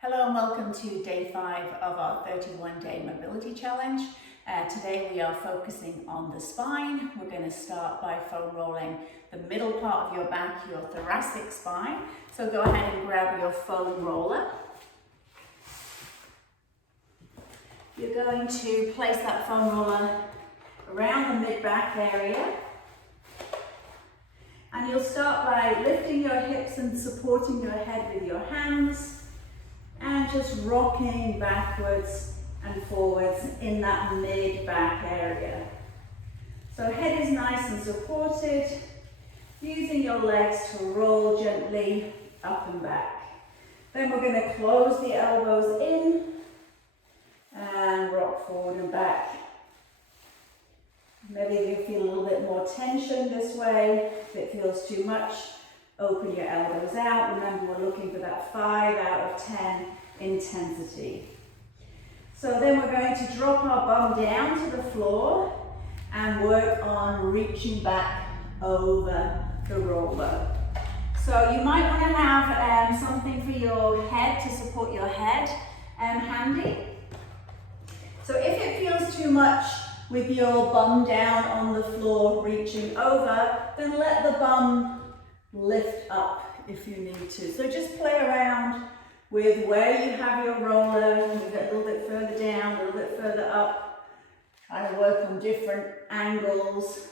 Hello and welcome to day 5 of our 31-day mobility challenge. Today we are focusing on the spine. We're going to start by foam rolling the middle part of your back, your thoracic spine. So go ahead and grab your foam roller. You're going to place that foam roller around the mid-back area. And you'll start by lifting your hips and supporting your head with your hands. And just rocking backwards and forwards in that mid-back area. So head is nice and supported, using your legs to roll gently up and back. Then we're going to close the elbows in and rock forward and back. Maybe you feel a little bit more tension this way. If it feels too much, open your elbows out. Remember, we're looking for that 5 out of 10 intensity. So then we're going to drop our bum down to the floor and work on reaching back over the roller. So you might want to have something for your head to support your head handy. So if it feels too much with your bum down on the floor reaching over, then let the bum lift up if you need to. So just play around with where you have your roller, move it a little bit further down, a little bit further up, try to work on different angles.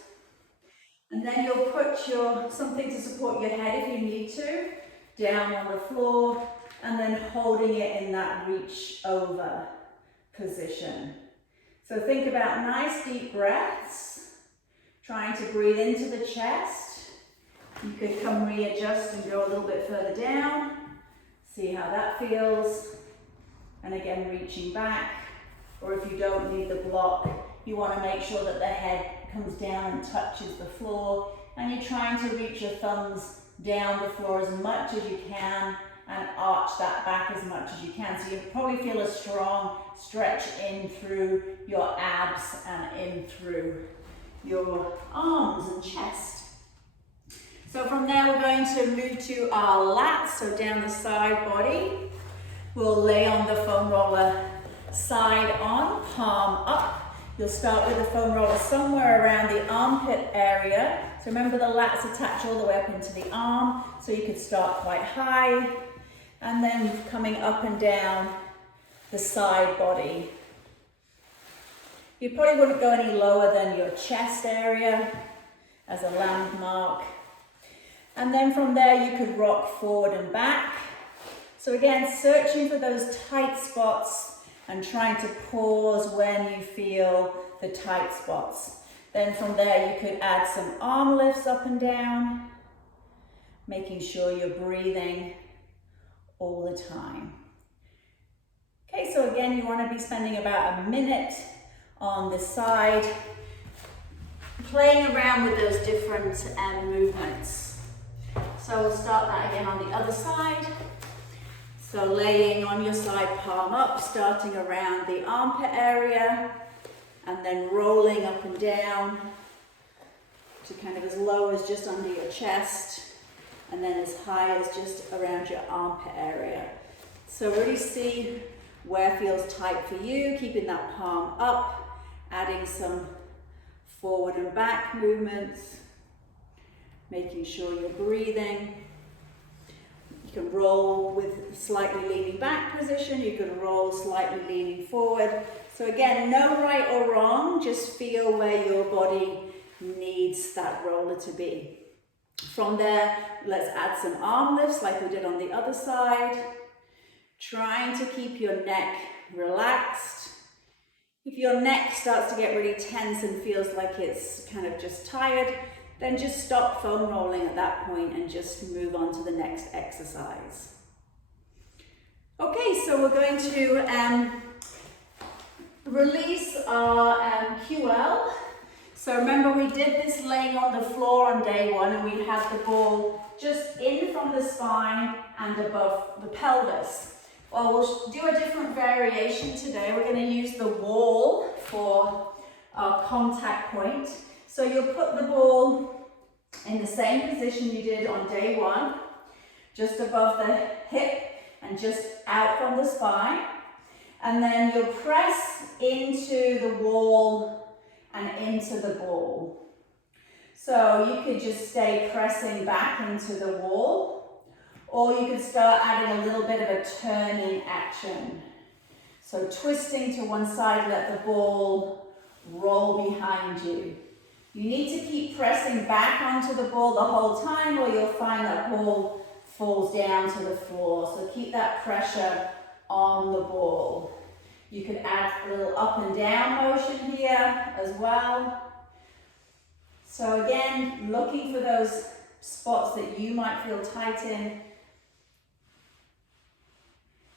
And then you'll put something to support your head if you need to, down on the floor, and then holding it in that reach over position. So think about nice deep breaths, trying to breathe into the chest. You could come readjust and go a little bit further down. See how that feels. And again, reaching back. Or if you don't need the block, you want to make sure that the head comes down and touches the floor. And you're trying to reach your thumbs down the floor as much as you can and arch that back as much as you can. So you probably feel a strong stretch in through your abs and in through your arms and chest. So from there, we're going to move to our lats, so down the side body. We'll lay on the foam roller side on, palm up. You'll start with the foam roller somewhere around the armpit area. So remember, the lats attach all the way up into the arm, so you could start quite high. And then coming up and down the side body. You probably wouldn't go any lower than your chest area as a landmark. And then from there, you could rock forward and back. So again, searching for those tight spots and trying to pause when you feel the tight spots. Then from there, you could add some arm lifts up and down, making sure you're breathing all the time. Okay, so again, you want to be spending about a minute on the side, playing around with those different movements. So we'll start that again on the other side. So laying on your side, palm up, starting around the armpit area, and then rolling up and down to kind of as low as just under your chest, and then as high as just around your armpit area. So really see where feels tight for you, keeping that palm up, adding some forward and back movements, making sure you're breathing. You can roll with slightly leaning back position, you can roll slightly leaning forward. So again, no right or wrong, just feel where your body needs that roller to be. From there, let's add some arm lifts like we did on the other side. Trying to keep your neck relaxed. If your neck starts to get really tense and feels like it's kind of just tired, then just stop foam rolling at that point and just move on to the next exercise. Okay, so we're going to release our QL. So remember, we did this laying on the floor on day 1, and we had the ball just in from the spine and above the pelvis. Well, we'll do a different variation today. We're going to use the wall for our contact point. So you'll put the ball in the same position you did on day 1, just above the hip, and just out from the spine. And then you'll press into the wall and into the ball. So you could just stay pressing back into the wall, or you could start adding a little bit of a turning action. So twisting to one side, let the ball roll behind you. You need to keep pressing back onto the ball the whole time, or you'll find that ball falls down to the floor. So keep that pressure on the ball. You could add a little up and down motion here as well. So again, looking for those spots that you might feel tight in.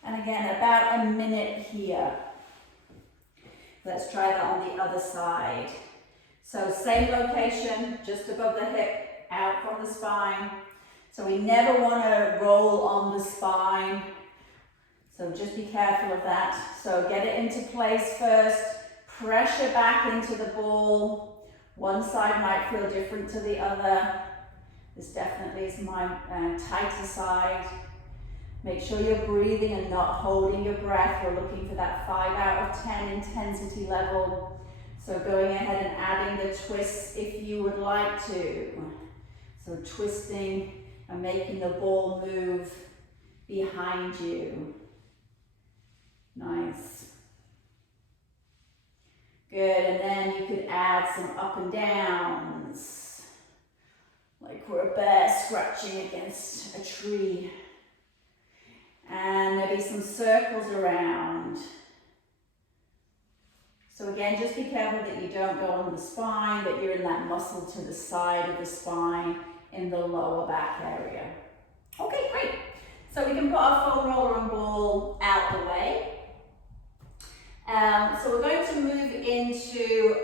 And again, about a minute here. Let's try that on the other side. So same location, just above the hip, out from the spine. So we never want to roll on the spine. So just be careful of that. So get it into place first. Pressure back into the ball. One side might feel different to the other. This definitely is my tighter side. Make sure you're breathing and not holding your breath. We're looking for that 5 out of 10 intensity level. So going ahead and adding the twists if you would like to. So twisting and making the ball move behind you. Nice. Good, and then you could add some up and downs. Like we're a bear scratching against a tree. And maybe some circles around. So again, just be careful that you don't go on the spine, that you're in that muscle to the side of the spine in the lower back area. Okay, great. So we can put our foam roller and ball out the way. So we're going to move into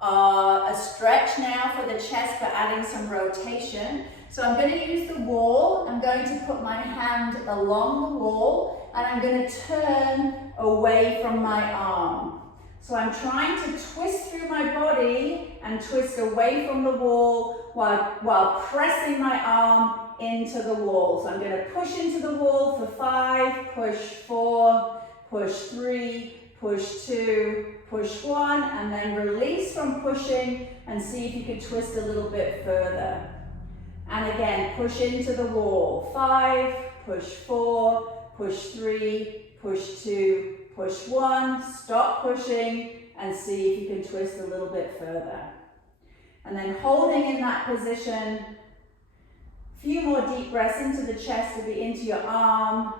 a stretch now for the chest, but adding some rotation. So I'm going to use the wall. I'm going to put my hand along the wall, and I'm going to turn away from my arm. So I'm trying to twist through my body and twist away from the wall while pressing my arm into the wall. So I'm going to push into the wall for 5, push 4, push 3, push 2, push 1, and then release from pushing and see if you can twist a little bit further. And again, push into the wall. 5, push 4, push 3, push 2, push 1, stop pushing and see if you can twist a little bit further. And then holding in that position, a few more deep breaths into the chest to be into your arm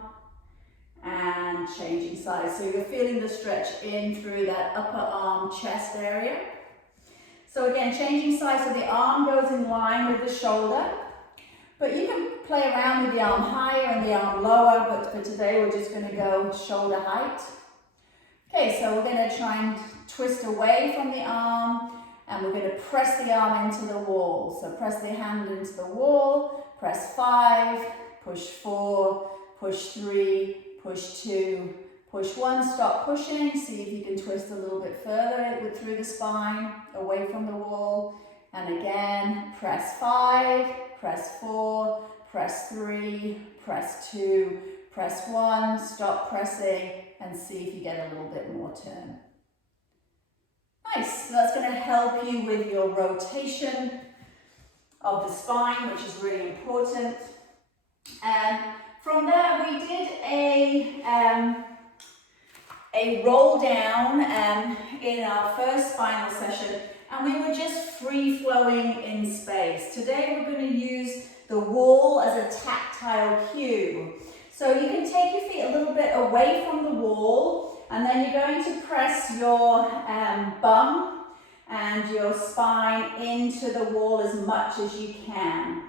and changing sides. So you're feeling the stretch in through that upper arm chest area. So again, changing sides so the arm goes in line with the shoulder. But you can play around with the arm higher and the arm lower, but for today we're just going to go shoulder height. Okay, so we're going to try and twist away from the arm, and we're going to press the arm into the wall. So press the hand into the wall, press 5, push 4, push 3, push 2, push 1, stop pushing, see if you can twist a little bit further through the spine, away from the wall. And again, press 5, press 4, press 3, press 2, press 1, stop pressing, and see if you get a little bit more turn. Nice, so that's going to help you with your rotation of the spine, which is really important. And from there, we did a roll down in our first spinal session, and we were just free flowing in space. Today, we're going to use the wall as a tactile cue. So you can take your feet a little bit away from the wall, and then you're going to press your bum and your spine into the wall as much as you can.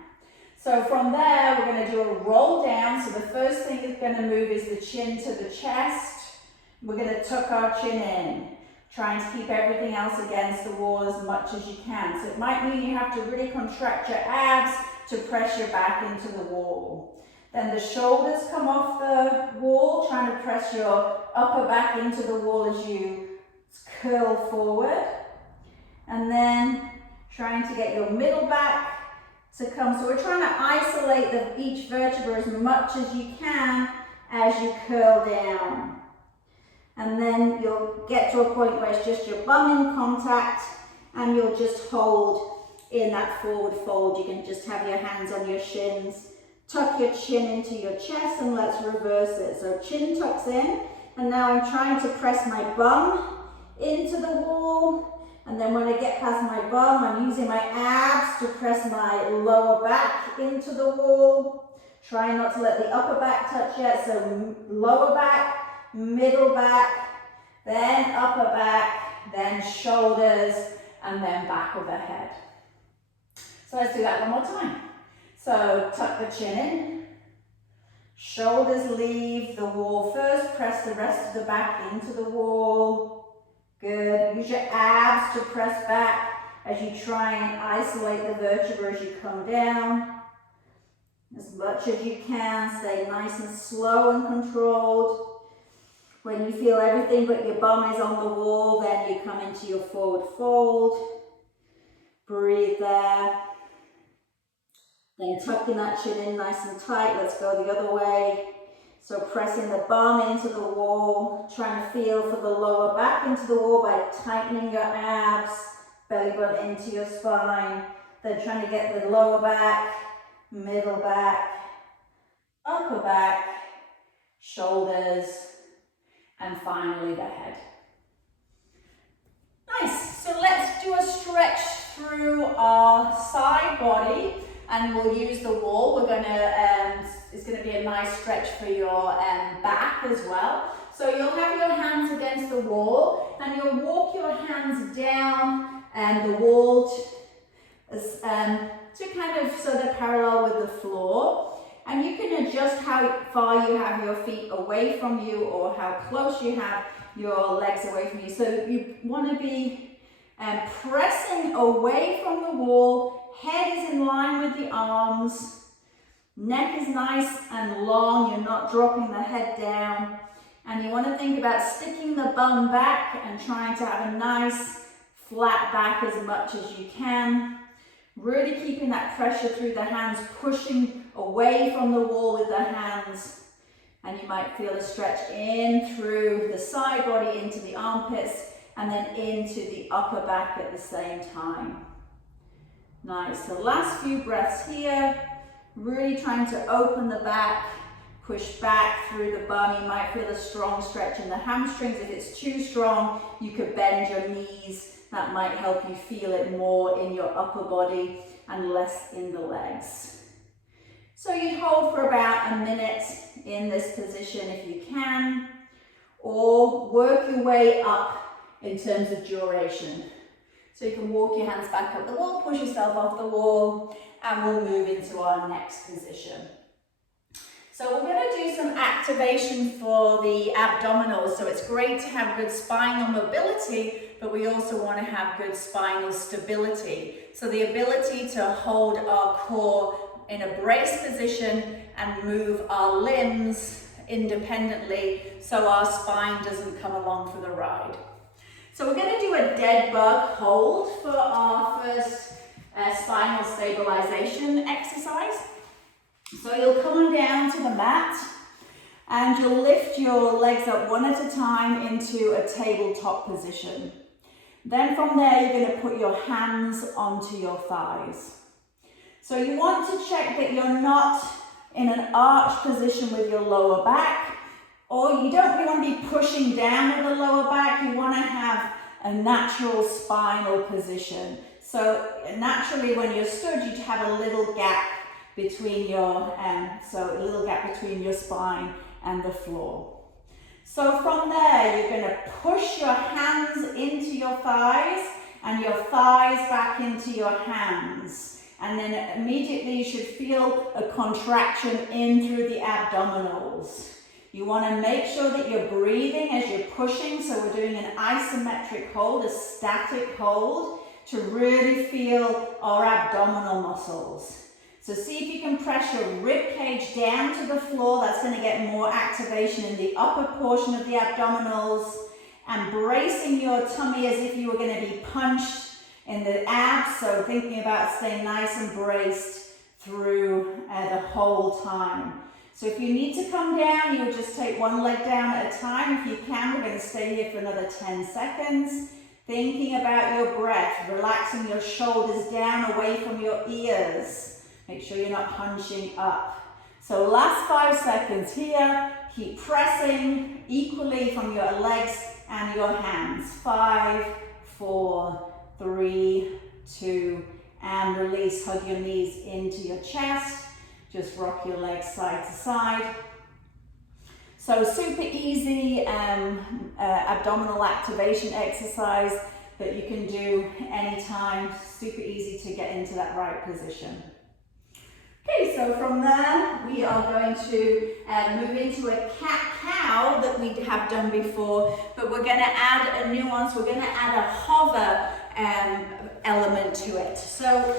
So from there, we're going to do a roll down. So the first thing that's going to move is the chin to the chest. We're going to tuck our chin in, trying to keep everything else against the wall as much as you can. So it might mean you have to really contract your abs to press your back into the wall. Then the shoulders come off the wall, trying to press your upper back into the wall as you curl forward. And then trying to get your middle back to come. So we're trying to isolate each vertebra as much as you can as you curl down. And then you'll get to a point where it's just your bum in contact and you'll just hold in that forward fold. You can just have your hands on your shins, tuck your chin into your chest, and let's reverse it. So chin tucks in, and now I'm trying to press my bum into the wall, and then when I get past my bum, I'm using my abs to press my lower back into the wall. Try not to let the upper back touch yet, so lower back, middle back, then upper back, then shoulders, and then back of the head. So let's do that one more time. So tuck the chin in, shoulders leave the wall first, press the rest of the back into the wall. Good. Use your abs to press back as you try and isolate the vertebra as you come down. As much as you can, stay nice and slow and controlled. When you feel everything but your bum is on the wall, then you come into your forward fold. Breathe there. Then tucking that chin in nice and tight. Let's go the other way. So pressing the bum into the wall, trying to feel for the lower back into the wall by tightening your abs, belly button into your spine. Then trying to get the lower back, middle back, upper back, shoulders, and finally the head. Nice. So let's do a stretch through our side body, and we'll use the wall. We're gonna, it's gonna be a nice stretch for your back as well. So you'll have your hands against the wall, and you'll walk your hands down the wall to kind of so they're parallel with the floor. And you can adjust how far you have your feet away from you or how close you have your legs away from you. So you want to be pressing away from the wall. Head is in line with the arms. Neck is nice and long. You're not dropping the head down. And you want to think about sticking the bum back and trying to have a nice flat back as much as you can. Really keeping that pressure through the hands, pushing away from the wall with the hands. And you might feel a stretch in through the side body into the armpits and then into the upper back at the same time. Nice. The last few breaths here, really trying to open the back, push back through the bum. You might feel a strong stretch in the hamstrings. If it's too strong, you could bend your knees. That might help you feel it more in your upper body and less in the legs. So you hold for about a minute in this position if you can, or work your way up in terms of duration. So you can walk your hands back up the wall, push yourself off the wall, and we'll move into our next position. So we're going to do some activation for the abdominals. So it's great to have good spinal mobility, but we also want to have good spinal stability. So the ability to hold our core in a brace position and move our limbs independently so our spine doesn't come along for the ride. So we're going to do a dead bug hold for our first spinal stabilization exercise. So you'll come on down to the mat and you'll lift your legs up one at a time into a tabletop position. Then from there, you're going to put your hands onto your thighs. So you want to check that you're not in an arch position with your lower back, or you don't really want to be pushing down with the lower back. You want to have a natural spinal position. So naturally, when you're stood, you'd have a little gap between your between your spine and the floor. So from there, you're going to push your hands into your thighs and your thighs back into your hands. And then immediately you should feel a contraction in through the abdominals. You want to make sure that you're breathing as you're pushing. So we're doing an isometric hold, a static hold, to really feel our abdominal muscles. So see if you can press your rib cage down to the floor. That's going to get more activation in the upper portion of the abdominals, and bracing your tummy as if you were going to be punched in the abs. So thinking about staying nice and braced through the whole time. So if you need to come down, you'll just take one leg down at a time. If you can, we're going to stay here for another 10 seconds. Thinking about your breath, relaxing your shoulders down away from your ears. Make sure you're not hunching up. So last 5 seconds here. Keep pressing equally from your legs and your hands. 5, 4, 3, 2, and release. Hug your knees into your chest. Just rock your legs side to side. So super easy abdominal activation exercise that you can do anytime. Super easy to get into that right position. Okay, so from there we are going to move into a cat-cow that we have done before, but we're going to add a nuance. We're going to add a hover element to it. So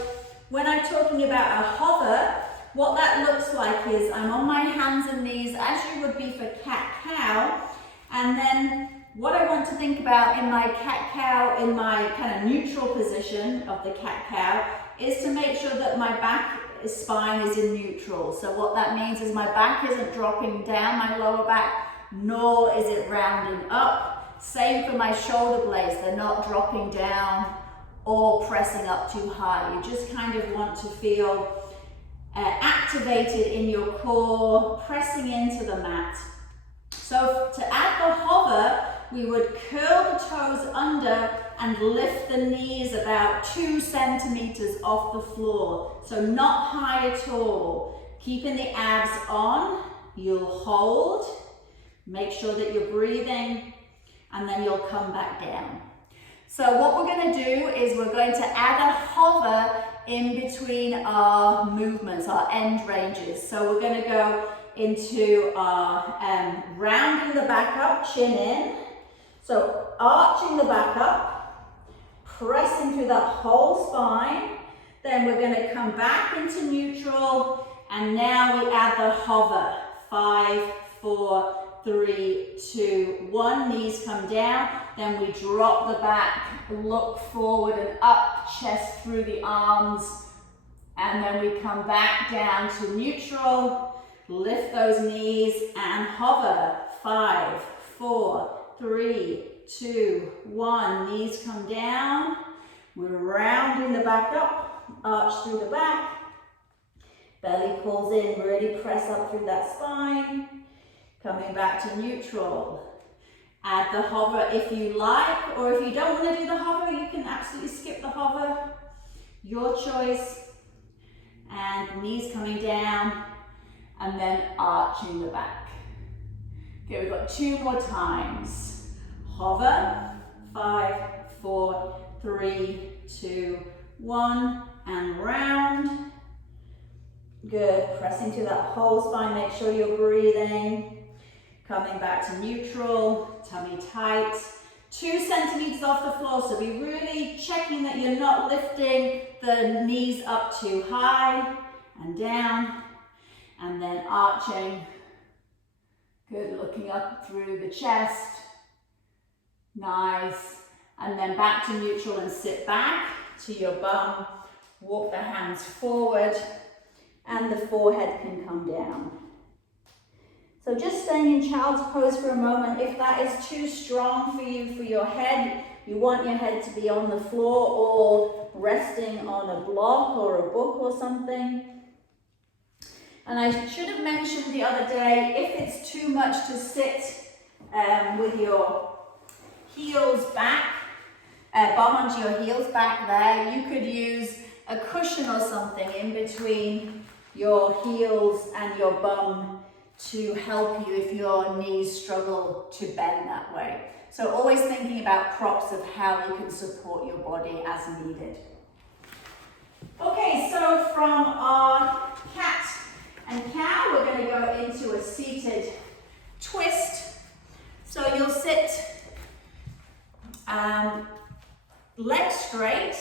when I'm talking about a hover, what that looks like is I'm on my hands and knees as you would be for cat-cow, and then what I want to think about in my cat-cow, in my kind of neutral position of the cat-cow, is to make sure that my back spine is in neutral. So what that means is my back isn't dropping down, my lower back, nor is it rounding up. Same for my shoulder blades, they're not dropping down or pressing up too high. You just kind of want to feel activated in your core, pressing into the mat. So to add the hover, we would curl the toes under and lift the knees about 2 centimeters off the floor. So not high at all. Keeping the abs on, you'll hold, make sure that you're breathing, and then you'll come back down. So what we're going to do is we're going to add a hover in between our movements, our end ranges. So we're going to go into our rounding the back up, chin in. So arching the back up, pressing through that whole spine. Then we're going to come back into neutral, and now we add the hover. 5, 4, 3, 2, 1. Knees come down. Then we drop the back, look forward and up, chest through the arms. And then we come back down to neutral. Lift those knees and hover. 5, 4, 3, 2, 1. Knees come down. We're rounding the back up, arch through the back. Belly pulls in, really press up through that spine. Coming back to neutral. Add the hover if you like, or if you don't want to do the hover, you can absolutely skip the hover. Your choice. And knees coming down, and then arching the back. Okay, we've got 2 more times. Hover, 5, 4, 3, 2, 1, and round. Good, pressing to that whole spine, make sure you're breathing. Coming back to neutral, tummy tight. 2 centimeters off the floor, so be really checking that you're not lifting the knees up too high, and down, and then arching. Good, looking up through the chest. Nice. And then back to neutral and sit back to your bum. Walk the hands forward, and the forehead can come down. So just staying in child's pose for a moment. If that is too strong for you, for your head, you want your head to be on the floor or resting on a block or a book or something. And I should have mentioned the other day, if it's too much to sit with your heels back, bum onto your heels back there, you could use a cushion or something in between your heels and your bum to help you if your knees struggle to bend that way. So always thinking about props of how you can support your body as needed. Okay, so from our cat and cow, we're going to go into a seated twist. So you'll sit legs straight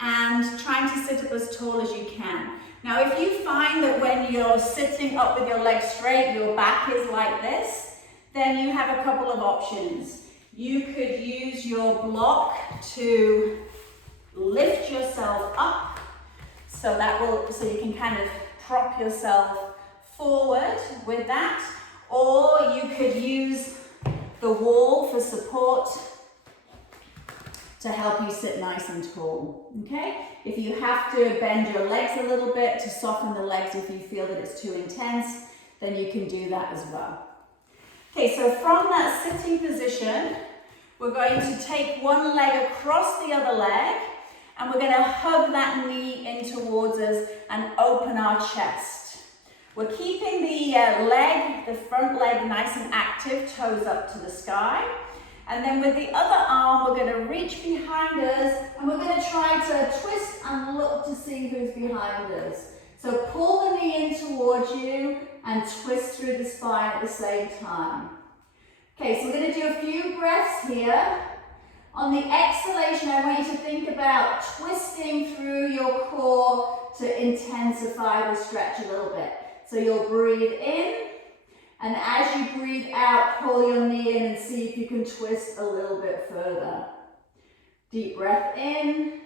and trying to sit up as tall as you can. Now, if you find that when you're sitting up with your legs straight, your back is like this, then you have a couple of options. You could use your block to lift yourself up. So so you can kind of prop yourself forward with that, or you could use the wall for support to help you sit nice and tall, okay? If you have to bend your legs a little bit to soften the legs if you feel that it's too intense, then you can do that as well. Okay, so from that sitting position, we're going to take one leg across the other leg, and we're going to hug that knee in towards us and open our chest. We're keeping the front leg nice and active, toes up to the sky. And then with the other arm, we're going to reach behind us, and we're going to try to twist and look to see who's behind us. So pull the knee in towards you and twist through the spine at the same time. Okay, so we're going to do a few breaths here. On the exhalation, I want you to think about twisting through your core to intensify the stretch a little bit. So you'll breathe in, and as you breathe out, pull your knee in and see if you can twist a little bit further. Deep breath in.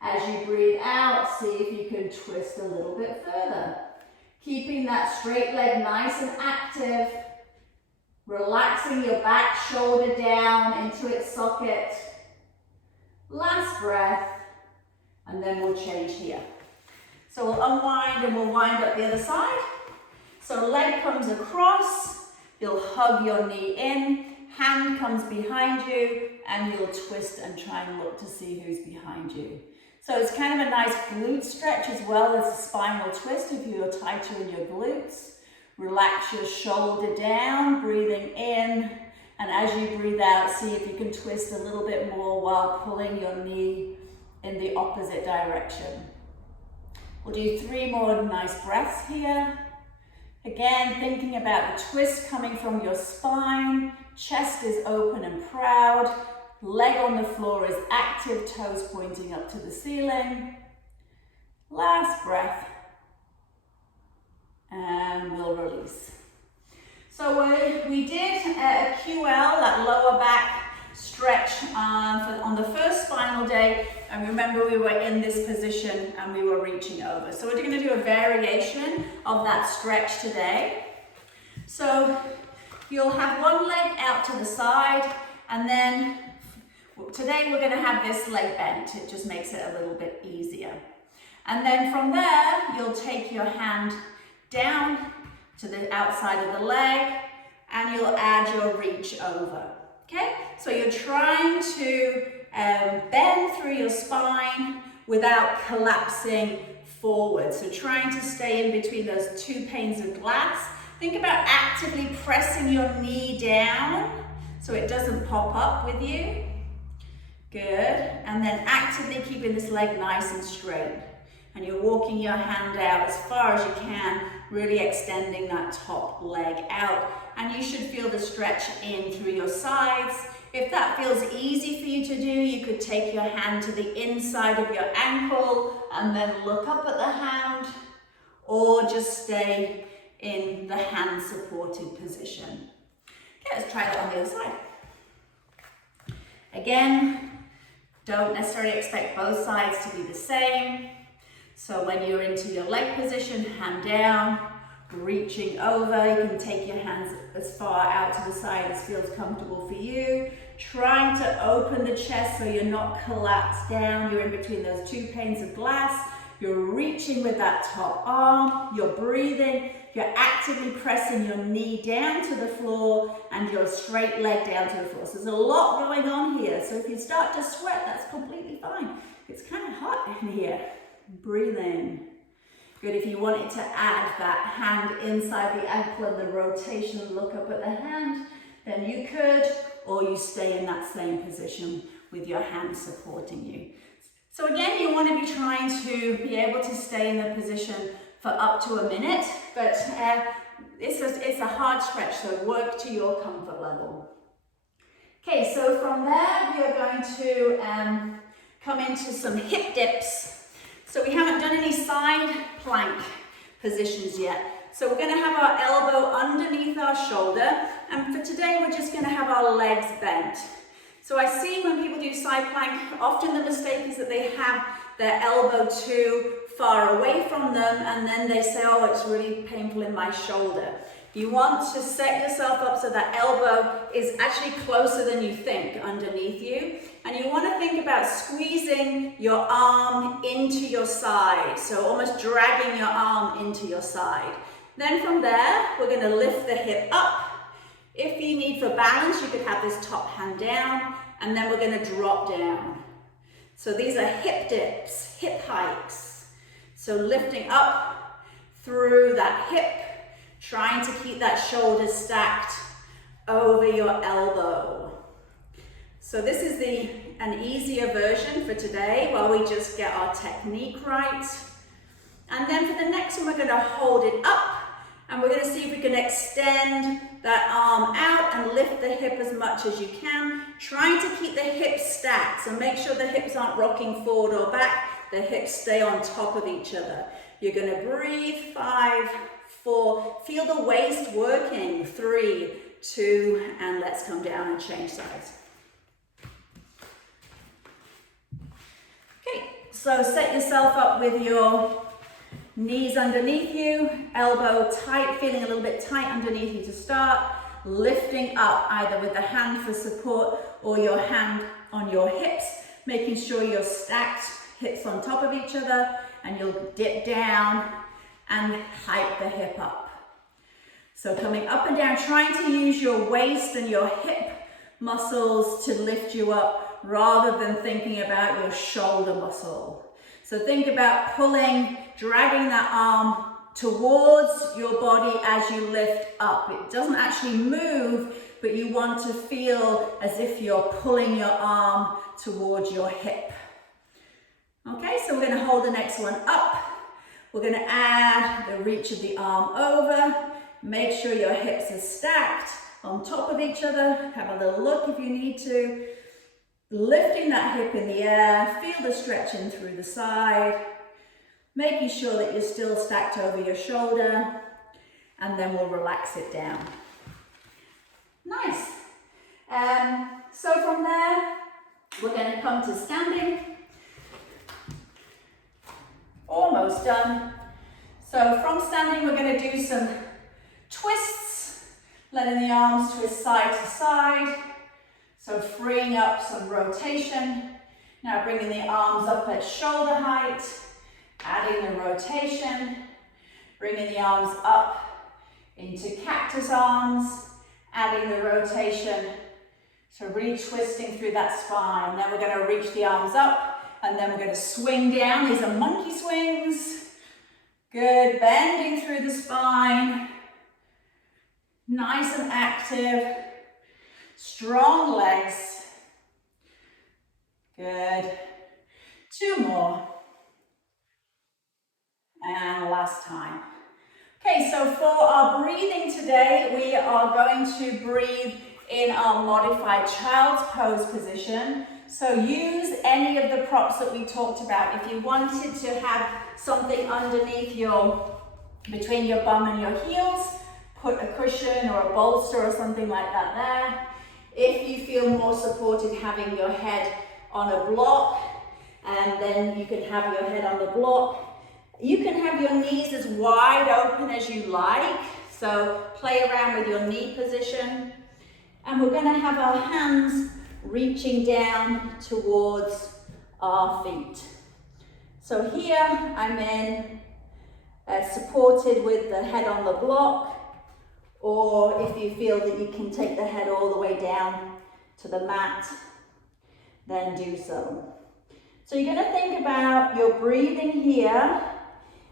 As you breathe out, see if you can twist a little bit further. Keeping that straight leg nice and active. Relaxing your back shoulder down into its socket. Last breath, and then we'll change here. So we'll unwind and we'll wind up the other side. So leg comes across, you'll hug your knee in, hand comes behind you, and you'll twist and try and look to see who's behind you. So it's kind of a nice glute stretch as well as a spinal twist if you're tighter in your glutes. Relax your shoulder down, breathing in, and as you breathe out, see if you can twist a little bit more while pulling your knee in the opposite direction. We'll do 3 more nice breaths here. Again, thinking about the twist coming from your spine, chest is open and proud, leg on the floor is active, toes pointing up to the ceiling. Last breath. And we'll release. So we did a QL, that lower back stretch on the first spinal day, and remember we were in this position and we were reaching over. So we're going to do a variation of that stretch today. So you'll have one leg out to the side, and then today we're going to have this leg bent. It just makes it a little bit easier. And then from there, you'll take your hand down to the outside of the leg, and you'll add your reach over. Okay, so you're trying to bend through your spine without collapsing forward. So trying to stay in between those 2 panes of glass. Think about actively pressing your knee down so it doesn't pop up with you. Good, and then actively keeping this leg nice and straight. And you're walking your hand out as far as you can, really extending that top leg out. And you should feel the stretch in through your sides. If that feels easy for you to do, you could take your hand to the inside of your ankle and then look up at the hand, or just stay in the hand supported position. Okay, let's try that on the other side. Again, don't necessarily expect both sides to be the same. So when you're into your leg position, hand down, reaching over, you can take your hands as far out to the side as feels comfortable for you. Trying to open the chest so you're not collapsed down. You're in between those 2 panes of glass. You're reaching with that top arm. You're breathing. You're actively pressing your knee down to the floor and your straight leg down to the floor. So there's a lot going on here. So if you start to sweat, that's completely fine. It's kind of hot in here. Breathe in. Good, if you wanted to add that hand inside the ankle and the rotation, look up at the hand, then you could, or you stay in that same position with your hand supporting you. So again, you want to be trying to be able to stay in the position for up to a minute, but it's a hard stretch, so work to your comfort level. Okay, so from there, we are going to come into some hip dips. So we haven't done any side plank positions yet. So we're going to have our elbow underneath our shoulder, and for today we're just going to have our legs bent. So I see when people do side plank, often the mistake is that they have their elbow too far away from them, and then they say, oh, it's really painful in my shoulder. You want to set yourself up so that elbow is actually closer than you think underneath you. And you want to think about squeezing your arm into your side. So almost dragging your arm into your side. Then from there, we're going to lift the hip up. If you need for balance, you could have this top hand down, and then we're going to drop down. So these are hip dips, hip hikes. So lifting up through that hip, trying to keep that shoulder stacked over your elbow. So this is an easier version for today while we just get our technique right. And then for the next one, we're going to hold it up, and we're going to see if we can extend that arm out and lift the hip as much as you can, trying to keep the hips stacked. So make sure the hips aren't rocking forward or back, the hips stay on top of each other. You're going to breathe, 5, 4, feel the waist working, 3, 2, and let's come down and change sides. Okay, so set yourself up with your knees underneath you, elbow tight, feeling a little bit tight underneath you to start, lifting up either with the hand for support or your hand on your hips, making sure you're stacked hips on top of each other, and you'll dip down and hike the hip up. So coming up and down, trying to use your waist and your hip muscles to lift you up rather than thinking about your shoulder muscle. So think about pulling, dragging that arm towards your body as you lift up. It doesn't actually move, but you want to feel as if you're pulling your arm towards your hip. Okay, so we're going to hold the next one up. We're going to add the reach of the arm over. Make sure your hips are stacked on top of each other. Have a little look if you need to. Lifting that hip in the air. Feel the stretching through the side. Making sure that you're still stacked over your shoulder. And then we'll relax it down. Nice. So from there, we're going to come to standing. Almost done. So from standing, we're going to do some twists, letting the arms twist side to side. So freeing up some rotation. Now bringing the arms up at shoulder height, adding the rotation, bringing the arms up into cactus arms, adding the rotation. So really twisting through that spine. Then we're going to reach the arms up, and then we're going to swing down. These are monkey swings. Good, bending through the spine. Nice and active. Strong legs. Good. 2 more. And last time. Okay, so for our breathing today, we are going to breathe in our modified child's pose position. So use any of the props that we talked about. If you wanted to have something underneath between your bum and your heels, put a cushion or a bolster or something like that there. If you feel more supported having your head on a block, and then you can have your head on the block. You can have your knees as wide open as you like. So play around with your knee position. And we're going to have our hands reaching down towards our feet. So here I'm in supported with the head on the block, or if you feel that you can take the head all the way down to the mat, then do so. So you're going to think about your breathing here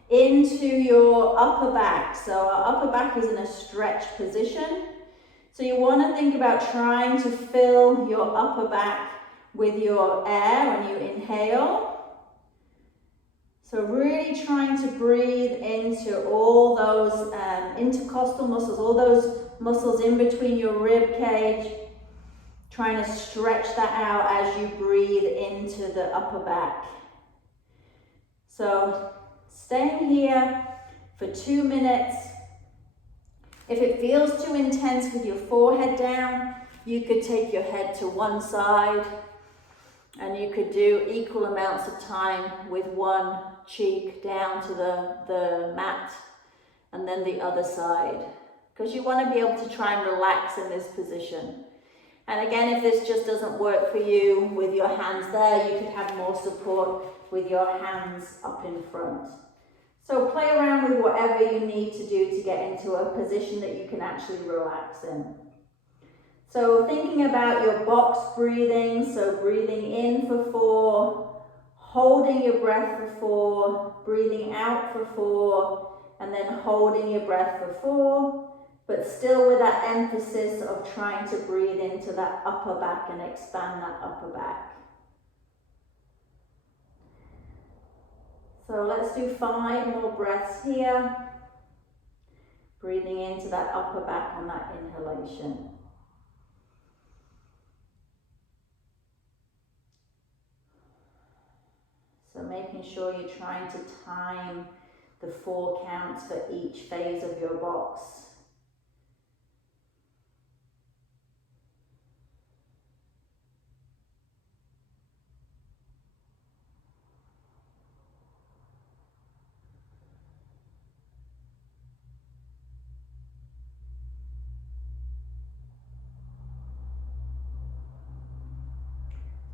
into your upper back. So our upper back is in a stretched position. So you want to think about trying to fill your upper back with your air when you inhale. So really trying to breathe into all those intercostal muscles, all those muscles in between your rib cage. Trying to stretch that out as you breathe into the upper back. So staying here for 2 minutes. If it feels too intense with your forehead down, you could take your head to one side, And you could do equal amounts of time with one cheek down to the mat and then the other side, because you want to be able to try and relax in this position. And again, if this just doesn't work for you with your hands there, you could have more support with your hands up in front. So play around with whatever you need to do to get into a position that you can actually relax in. So thinking about your box breathing, so breathing in for 4, holding your breath for 4, breathing out for 4, and then holding your breath for 4, but still with that emphasis of trying to breathe into that upper back and expand that upper back. So let's do 5 more breaths here, breathing into that upper back on that inhalation. So making sure you're trying to time the 4 counts for each phase of your box.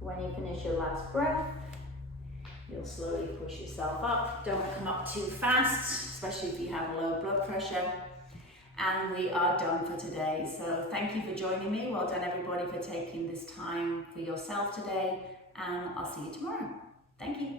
When you finish your last breath, you'll slowly push yourself up. Don't come up too fast, especially if you have low blood pressure. And we are done for today. So thank you for joining me. Well done everybody for taking this time for yourself today. And I'll see you tomorrow. Thank you.